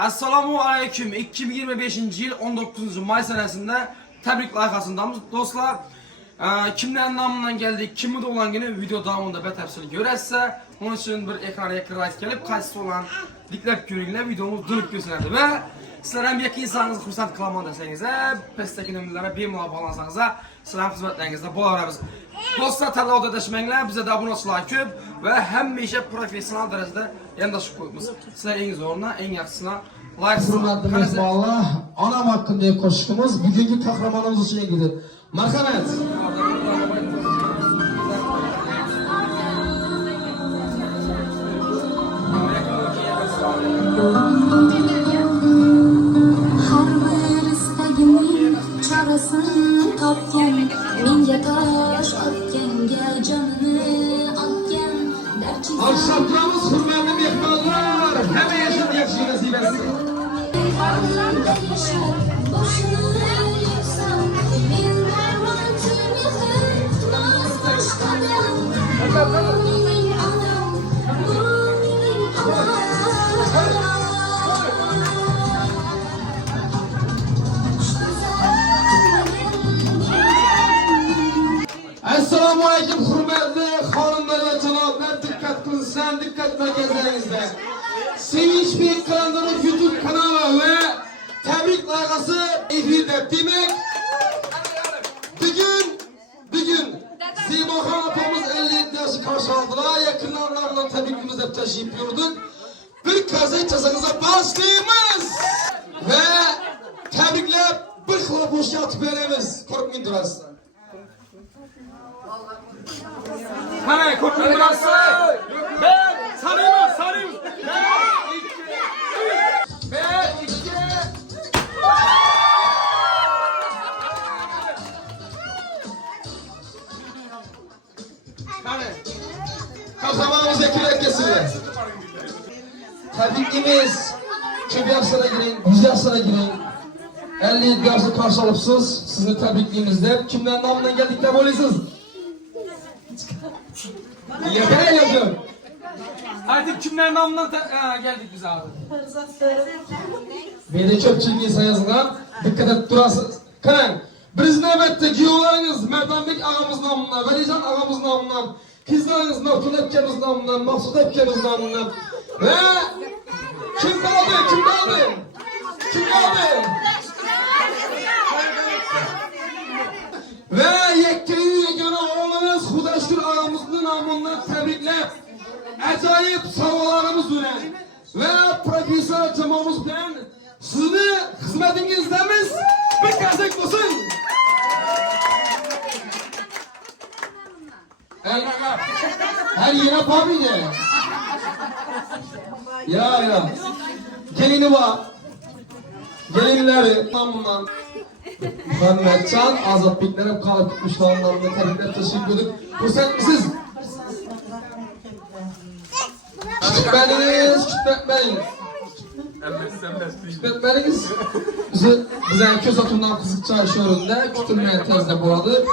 Assalamu aleyküm. 2025 yıl 19. May senesinde tebrik layıkasındayız dostlar. Kimlerin namından geldik, kimi de olan günü video davamında batapsili görürse, onun için bir ekrana kırayet gelip kaçsı olan diklep görünle videomuz dönüp gösterdi ve sizler hem yakın insanınızı xursand kılaman deseniz, pesteki nömrelere bir muha bağlansanız, sizler hizmetlerinizde bularız. Dostlar tarla ödeşmenler bize de abone olsunlar köp ve hemmeşe profesyonel derecede yandaşlık koyumuz. Sizler en zoruna, en yaxşısına Hürmetli mehmanlar, anam hakkında koşkumuz bugünkü kahramanımız için gidiyor. Merhamet. Çarasını tapken, minge taş atken, canını atken, Akşamlarımız hürmetli mehmanlar, hemen yaşın yakışığı nasip etsin. Esselamu aleyküm hürmetli hanımlar ve canablar, dikkat kılsan, dikkat merkezlerinizde. Sevinç Bey kanalının YouTube kanalı ve tebrik layıkası efirde demek. Bugün Zibahan atamız 57 yaşı karşı aldılar. Yakınlarından tebrikimizi hep taşıyıp yürüdük. Bir kaset çasanıza başlayımız. Ve tebrikler bir kılıp hoş yatıp veremiz. Korkmayın durasın. Hani korkmayın burası. Ben sarayım. Bir, iki. Hani. Kahramanımız ekler kesinler. Tebriklimiz. Köp yaşlara girin, 100 yaşlara girin. 57 yaşlı karşı alıpsız. Sizi tebrikliyimizde. Kimden namından geldik de böylesiniz? Yakara yazıyorum. Artık kimlerin namından geldik biz abi. Beni köpçülük insan yazılan. Dikkat et durasınız. Karan. Biz nöbette giyolarınız Merdanbek ağamız namından, Velican ağamız namından, kızlarınız Nafkın Epkemiz namından, Mahsud Epkemiz namından. Ve kim kaldı? Ve yekkeyi yegana oğlunuz Hudaşkır ağamızın namından tebrikler. Acayip savalarımız ile ve profesör cemamız bilen sizni hizmetingizdemiz bir kazak olsun. Her yine pamine. Ya. Gelini var. Gelinleri namından. Mehmetcan, Azat Bekler hep kalıp tutmuşlar namına tebrikler teşekkür edip. Fırsat mısınız? Kütmetmeniz bize köz atından kızıkça şöhründe kütülmeye tezde buladı.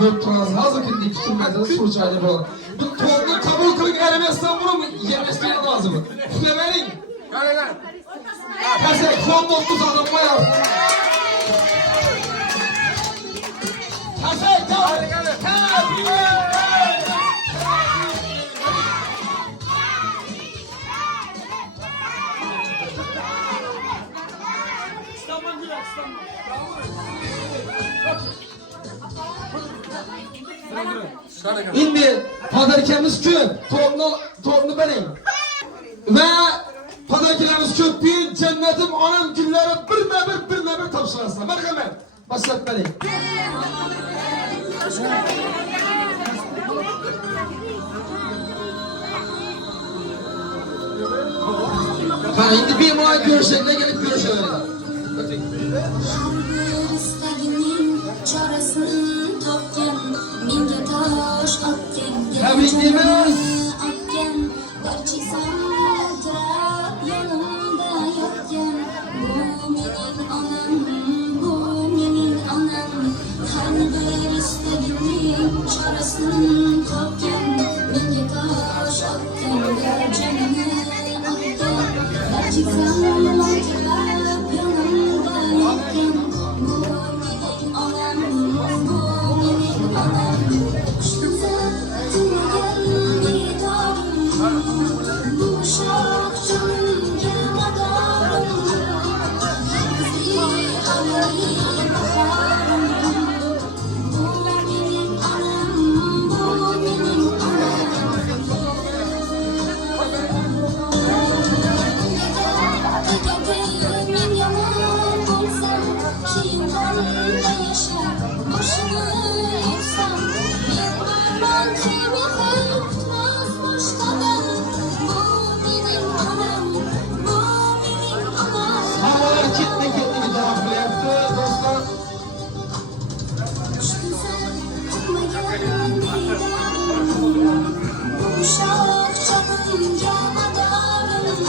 Büyük turanız hazır ki kütülmeye tezde soruçaydı buladı. Bu tuğanını kabul kırık elemezsen bunu mu yemesliğine lazım mı? Kütlemenin. Kasek son 9 adam bayağı. Kasek gel. Şimdi padarkemiz köp, torunu benim. Ve padarkemiz köp bir cennetim anam gülleri bir nebir tapşırasın. Merhamet, başlat benim. Şimdi bir muayene görüşlerine gelip görüşelim. Çarasını tapken, minge taş atken, Tebriklerimiz. atken, gerçi sarıp yanımda yatken, bu menin anam, her bir istediğim çarasını tapken, minge taş atken, canını atken, çizsem hatıra yanımda yokken bu benim anam, bu benim anam. Düzeltime geldi darım, bu şark canım gelmadarım. Bizi alayım baharım, bu benim anam, bu benim anam. Dedemin yalan olsam, kimden de yaşar, boşuna yoksam. Bir parmağım kimi hırtmaz boşkadan, bu benim anam, bu benim anam. Havalar ketme ketme cevap yaptı dostlar. Sen kırma geldi darım, bu şark canım gelmadarım.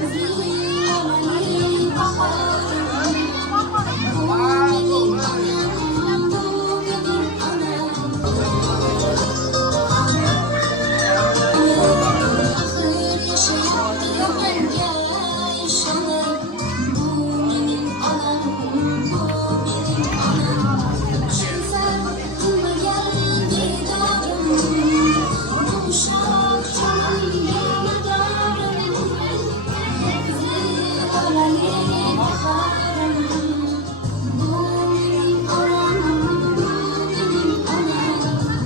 Bizi alayım baharım, bu benim anam, bu benim anam. Ahır yaşayıp yaşanır, bu benim anam, bu benim anam. Sen kırma geldi darım, bu şark canım gelmadarım. Bizi alayım baharım, bu benim anam, bu benim anam.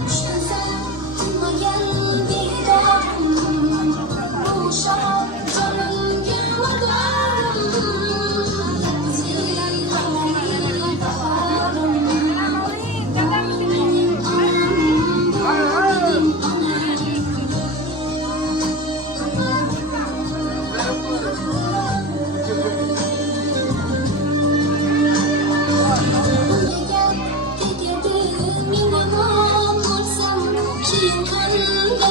Sen kırma geldi darım, bu şark canım gelmadarım. Bizi alayım baharım, bu benim anam, bu benim anam.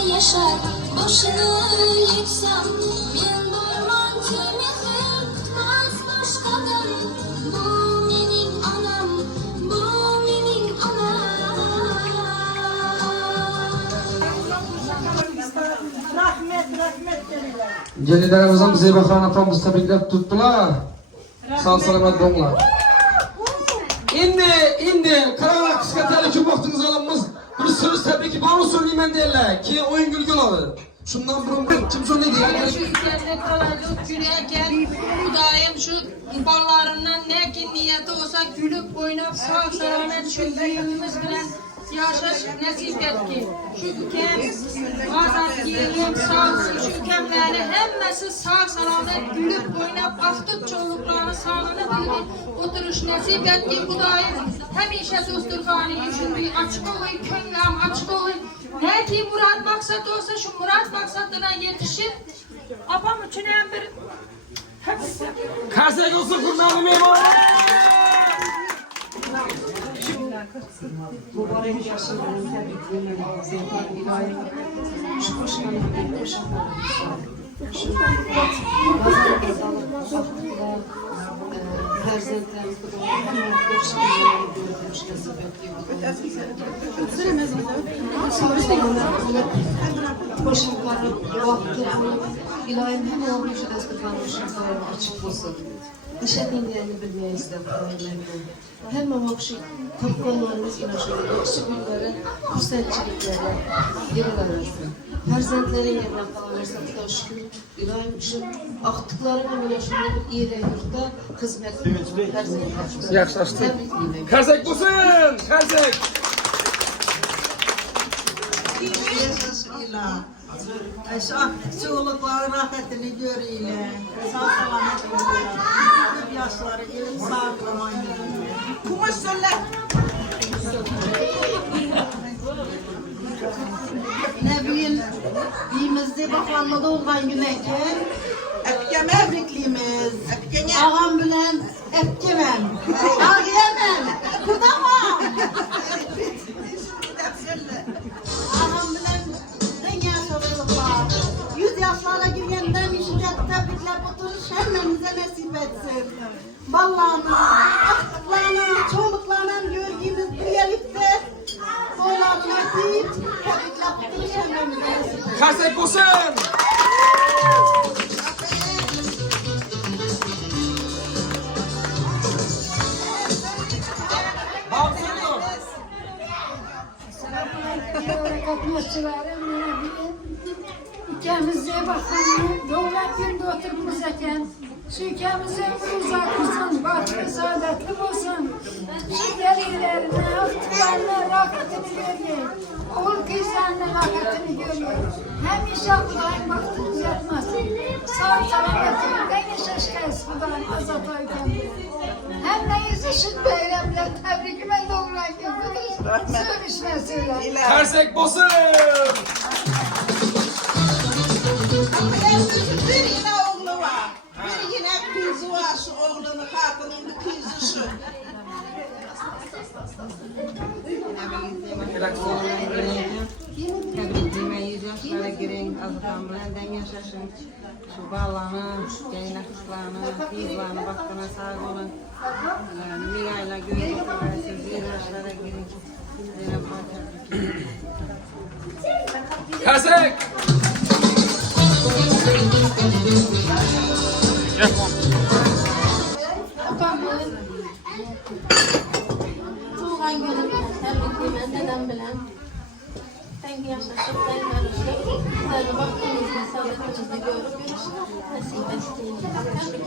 Yaşar, boşuna yüksem, ben durmam kimi hırtmaz başkadan. Bu benim anam, bu benim anam. Rahmet deriler. Gelin Zeybekhan atamız tebriklep tuttular. Sağ selamet doğumlar. İndi karanlık kıskateli ki vaktiniz alınmaz. Bir söz tabii ki bana söyleyeyim derler ki oyun gülgül alır. Şundan burun kim söyledi ya? Şu üzerine kalacak gülerken Hüdayım şu ballarından ne ki niyeti olsa gülüp oynap sağ selamet şu yüzümüz bilen yaşaş nasip et ki şu ülkem azat yiyelim sağ olsun şu ülkemlerini hemmesi sağ selamet gülüp oynap aftık çocuklarını sağlığını bilip oturuş nasip et ki Hüdayım hemişe susturkanı düşündüğü açık olayım könlüm açık olayım. Ne ki murat maksat olsa şu murat maksatına yetişip apam için hem bir hepsi. Karsek olsun kurbanlı memur. Mübarek yaşamlarını tebriklemeyi sevdiğim ilahi şu koşmanı bir koşanlar şu bazı baktıklar Herzentlerimiz bu da hemen koşanları görmüş nasip ediyor. Koşanları vakti bulup ilahim hem olmuş desteklanmış açık olsun. Dışarıdinlerini bilmeyiz de hem vakşı kapılarımız inaşıyor. Vakşı günleri kursatçılıkları yerilersin. Perzentlerin yerine kalırsa da şükür İlahim şu aktıklarına inaşıyor. İyiyle yurtta hizmet perzentler. Yaklaştı. Karsek olsun. Karsek. Çolukların rahatını görüyle, sağ selamet görüyle, bir yaşları gelip sağlaman görüyle. Kumaş söyle. Ne bileyim, bizimizde bakanlıda olan güneyken, tebrikliyimiz. Ağam bilen Epkemem. Ağayemem. Kudamam. Ağam bilen dünya soruluklar. 100 yaşlara girgenden işte tebrikler oturuş hemmemize nasip etsin. Ballarını, aktıklarını, çoluklarını gördüğümüz bu yerlikte boylarına deyip tebrikler oturuş hemmemize nasip etsin. Karsek olsun. Bacılarım ne bileyim. İkimize bakalım. Doğulan günde oturmamız eken. Şu ikimize ömrü uzak olsun. Bahtı saadetli olsun. Şu delilerine, aktılarına rakatını görüyor. Oğul kızlarına rakatını görüyor. Hem inşallah baktınız yatmasın. Sağ selametle yaşaşkayız Kudayım azat ayken. Hem de yüzü şut beylemle tebrikime doğulan gün. Söyleşine söyle. Tersek basın. Bir yine oğlu var. Bir yine kızı var şu oğlunun hakkının kızı şu. Tebriklemeyi yaşlara girin, azıtan bilen yaşasın. Şu ballarını, geyine kızlarını, kızlarını baktığına sağ olun. Mirayla görüşürüz, bir yaşlara girin. Zeynep Fatih. Tersek. Tuğan günüm tebriklemen dedem bilen. Ben yaşasın, ben barışım. Böyle baktığımızda sağlıkımızda görüp bir nasip ettiğini tebriklemen.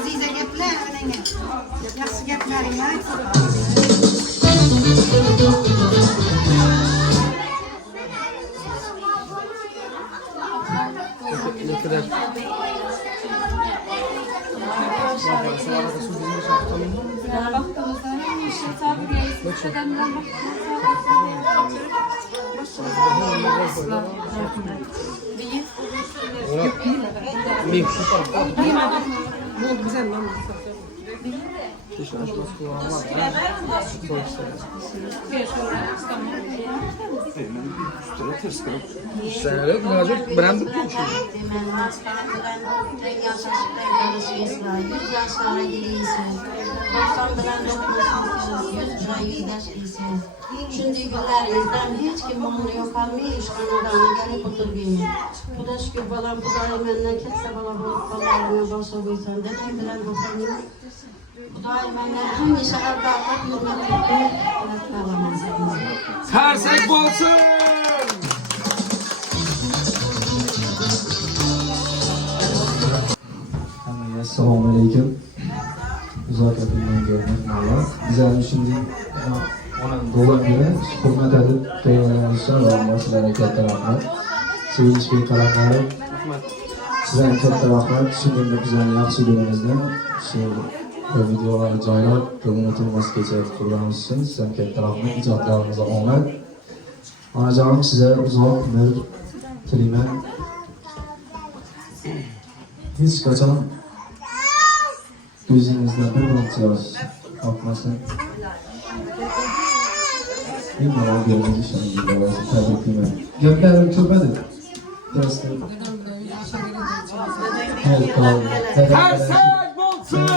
Azize gepler önüne. Nasıl geplerin var? Şimdi günlerimizden hiç kim memnun kalmıyor, iş kanadağına gelip oturmuyor. Bu da şükür balam bu da benden ketse bala bulup balarına başa koysan dedem bilen bakalım. Bu da benden hemşe ardağıda hürmet ettiği alamaz. Tersek basın. Assalomu alaykum. Uzoq yakından görmek ma'lum. Bizlar şimdi onam doğum günü hurmat edib to'ylaganingizga va sizlarga katta rahmat. Sevinchli qalamlarim. Sizlarga katta rahmat. Shuningdek bizlarning yaxshi kunimizda shu videolarni joylab unutulmas kecha qurganimiz uchun sizlarga katta rahmat. Ijodlaringizga omad. Onajonim sizga uzoq umr tilayman. Hech qachon gözünüzden bir damla yaş akmasın. Bilmiyorum görmek inşallah. Tebrikler. Göklerim köpedi. Dersin. Evet, tamam. Tersek basın.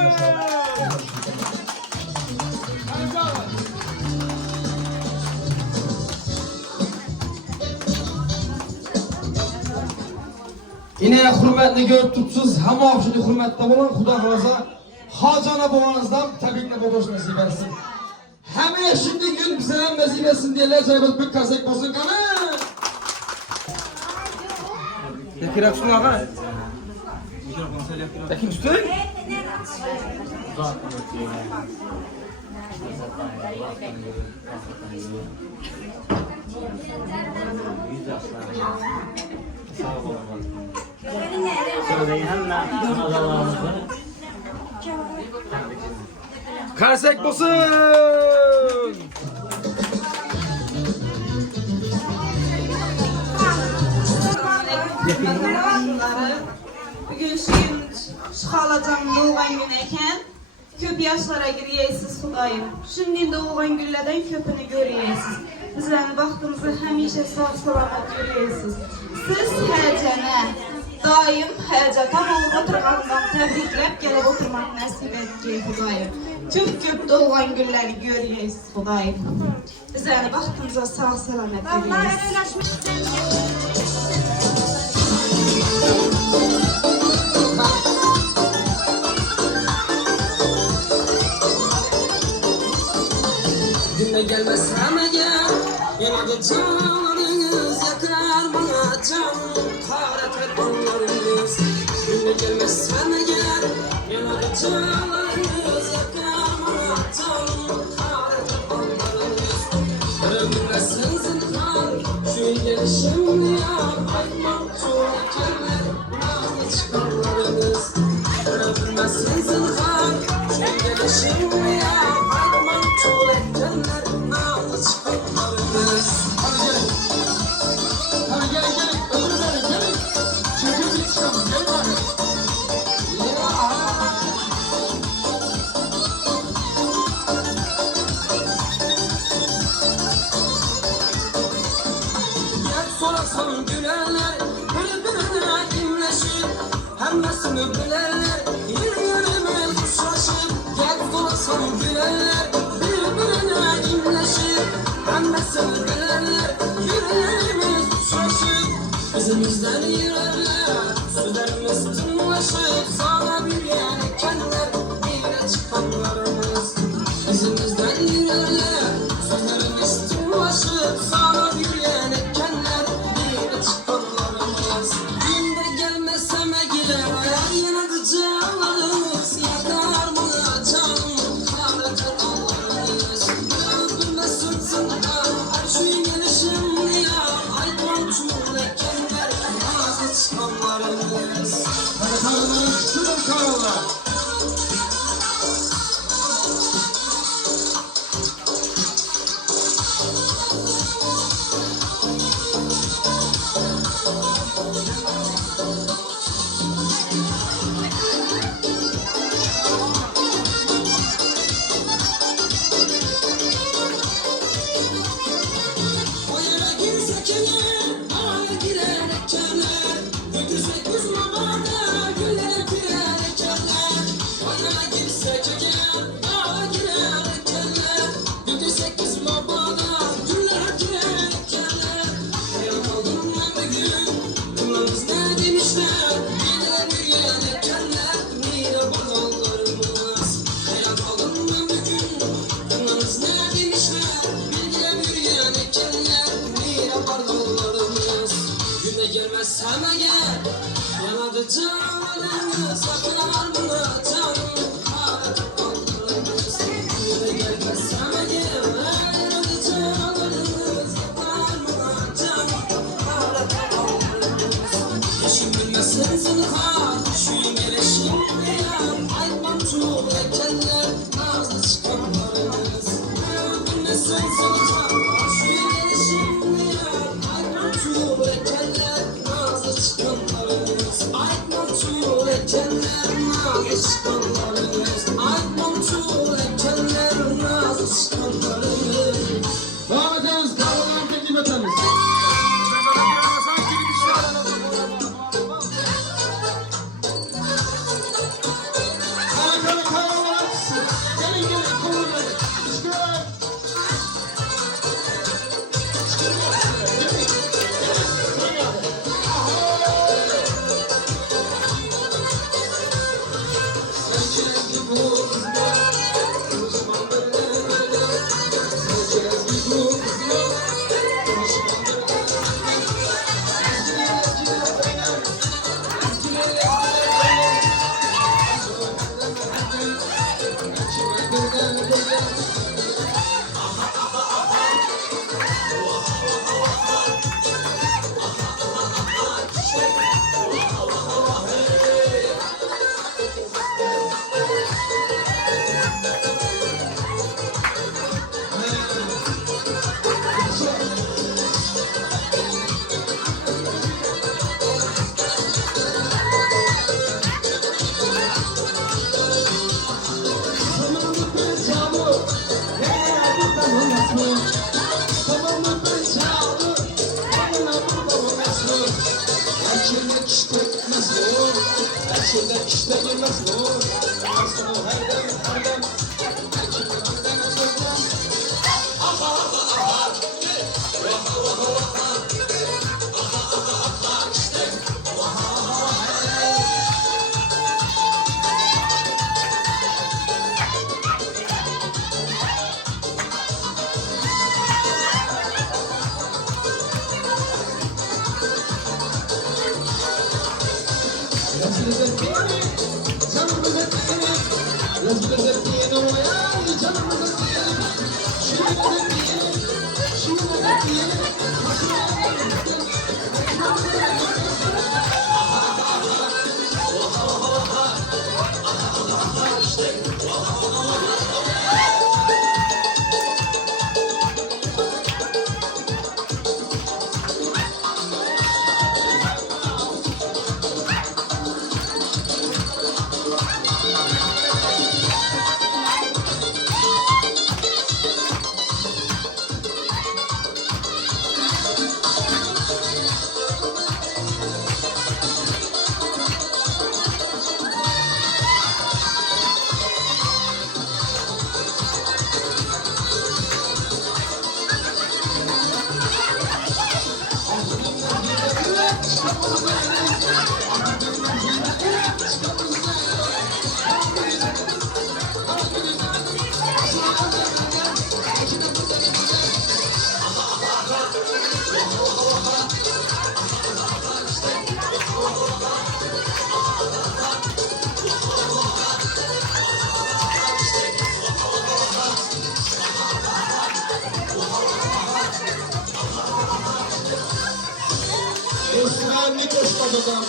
Yine hürmetli görüp tutsuz hem akşamda hürmetli olan Xudo xolasa hacana babanızdan tebrikle bodoş nasip etsin. Hemen şimdi gün bize nasip etsin diye cevabımız bir kasek basın kanı. Ne kira tutun ağa? Bakayım tutun. Karsek basın. Bugün şeyin xalacan doğan gün eken köp yaşlara giriyesiz Xudayım. Şimdi doğan güllerden köpünü görüyesiz. Bizlerin vaxtımızı həmişə sağ salamat görüyesiz. Siz həcənə daim həcəta olub oturğandan təbrikləb gəlib oturmaq nəsib etki Xudayım. Köp doğan gülləri görüyesiz Xudayım. Bizlerin vaxtımıza sağ salamat görüyesiz. Dinle gelmezsem eğer yine de canlarını gelmezsem eğer yanacağlarınız yakar bana canım hareket onlarınız. Öldürmesin zinhar şu gelişimli yar aytmam çok ekerler nazlı çıkanlarınız. Öldürmesin zinhar şu gelişimli yar aytmam çok ekerler nazlı çıkanlarınız. Hadi gelin gelin öbürü verin gelin. Çekil bir çıkalım gelin hadi. Gel sorarsan gülerler birbirine imleşir. Hemmesini bilerler yürüyürüme kuşlaşır. Gel sorarsan gülerler birbirine imleşir. Hemmesini bilerler yürüyürüme kuşlaşır. Bizimizden yürürler sözlerimiz tınlaşır. Sana bir yelkenler bile çıkanlarımız. Bizimizden yürürler sözlerimiz tınlaşır. Sana bir yelkenler bile çıkanlarımız. Günde gelmesem gider ayar yanıcılarımız. Yakar bana canım hareket ağlarınız. Öldürmesin zinhar şu gelişimli yar aytmam çok ekenler nazlı çıkanlarımız. Hadi karıları çıkın karılar. O yere girsek eğer ağır girer ekerler. Götürsek biz mabada güllere birer ekerler. O yere girsek eğer ağır girer ekerler. Götürsek biz mabada güllere birer ekerler. Hayal kaldım ben bugün kulağımız ne demişler. Yine bir yer ekerler mira bakallarımız. Hayal kaldım ben bugün kulağımız ne demişler. Bir yer ekerler mira bakallarımız. Güne gelmezsem eğer yanadı canlarımız. Saklar buna canım hareket onlarımız. Güne gelmezsem eğer yanadı canlarımız. Saklar buna canım hareket onlarımız. Yaşım bilmesin zinhar şu gelişimli yar aytmam çok ekenler nazlı çıkanlarımız. Öldürmesin zinhar şu gelişimli yar aytmam çok ekenler nazlı çıkanlarımız. Aytmam çok ekenler nazlı çıkanlarımız. Aytmam çok ekenler nazlı çıkanlarımız. Devam ederiz karılar teklif etmemiz. Hadi karılar çıksın. Gelin gelin kurulmayın. Çıkın. Esmerlik esnafından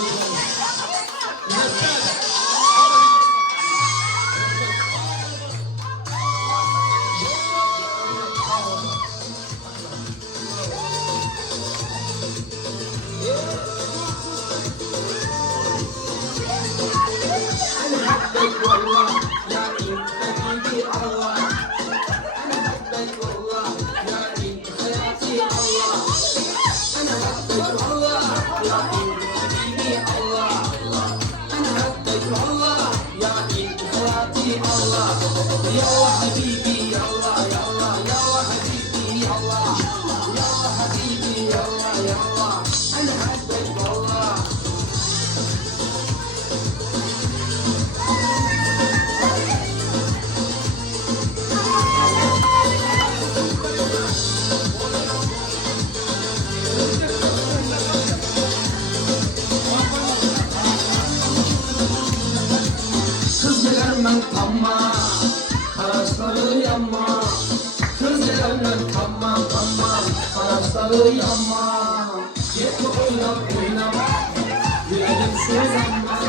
Kızlarımdan kanma, karaşları yanma. Kızlarımdan kanma, karaşları yanma. Yetti oyna, yüreğim şu zaman.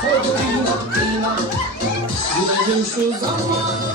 Kodu oyna, yüreğim şu zaman.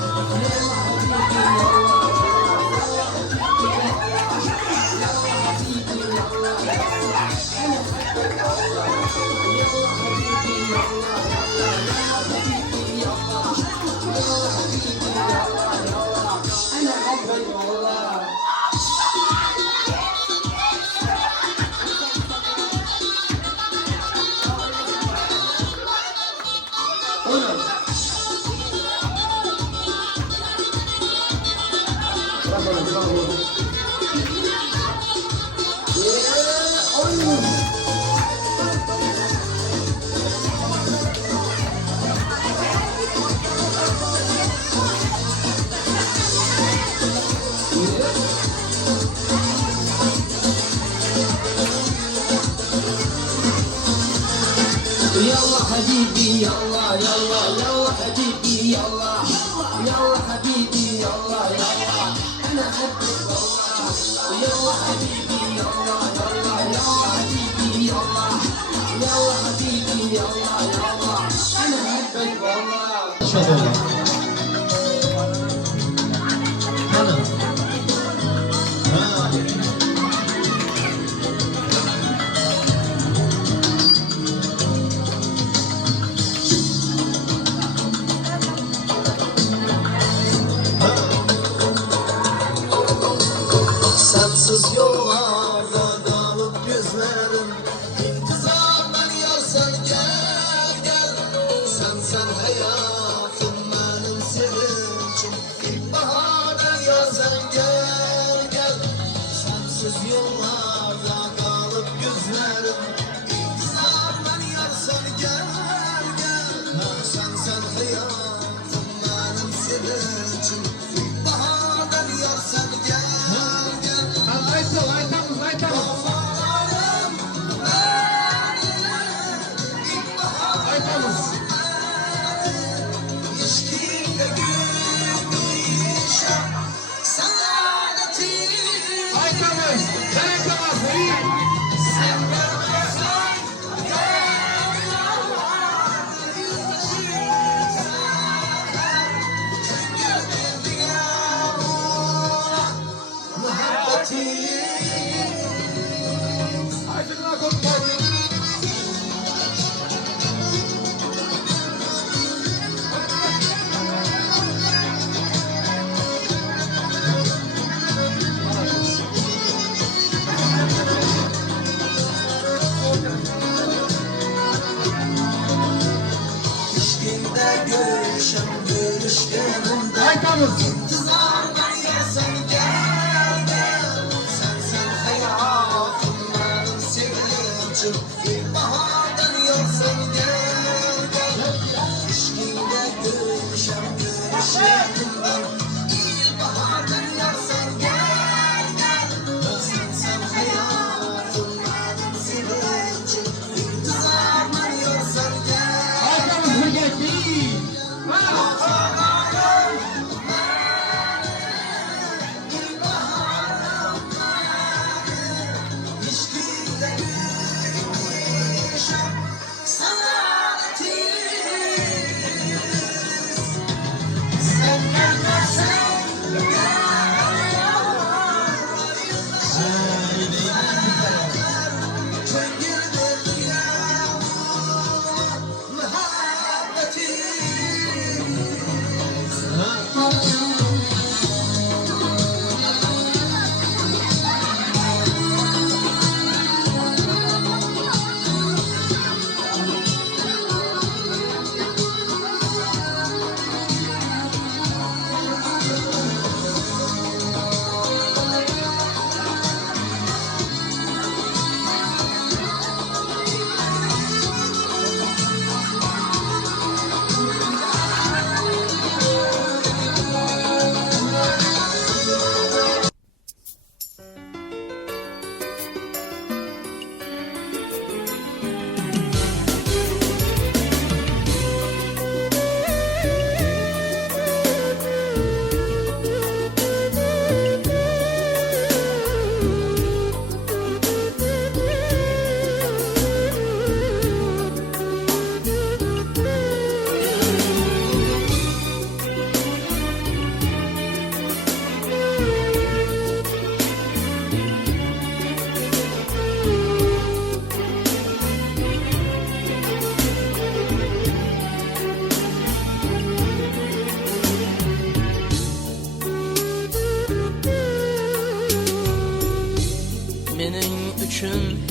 Yallah habibi yallah yallah yallah habibi yallah yallah habibi yallah yallah ana habbik wallah yallah habibi yallah yallah yallah habibi yallah yallah habibi yallah yallah ana habbik wallah. Maşallah. Hanım. Ha. Sensiz yollarda dalıp gözlerim İntizardan yarsan gel gel Sen hayatım benim sevincim İlkbahardan yarsan gel gel Sensiz yollarda dalıp gözlerim İntizardan yarsan gel gel Sen hayatım benim sevincim İlkbahardan yarsan gel Aytamiz. Aytamiz. Aytamiz.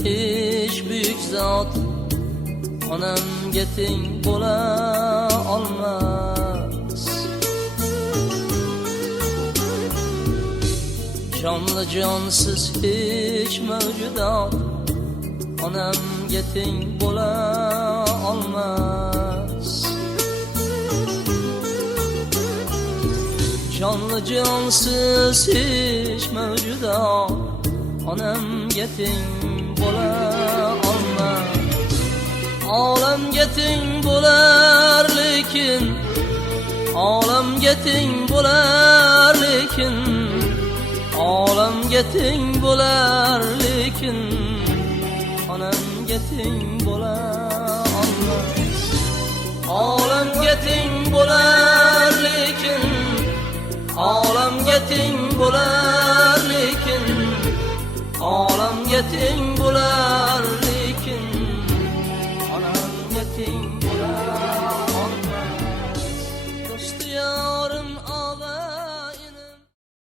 Hiç büyük zat onamga teng bo'la olmas. Jonli jonsiz hech mavjudot onamga teng bo'la olmas. Jonli jonsiz hech mavjudot onamga teng bo'la olmas. Olamga teng bo'lar lekin, olamga teng bo'lar lekin, olamga teng bo'lar lekin, onamga teng bo'la olmas. Olamga teng bo'lar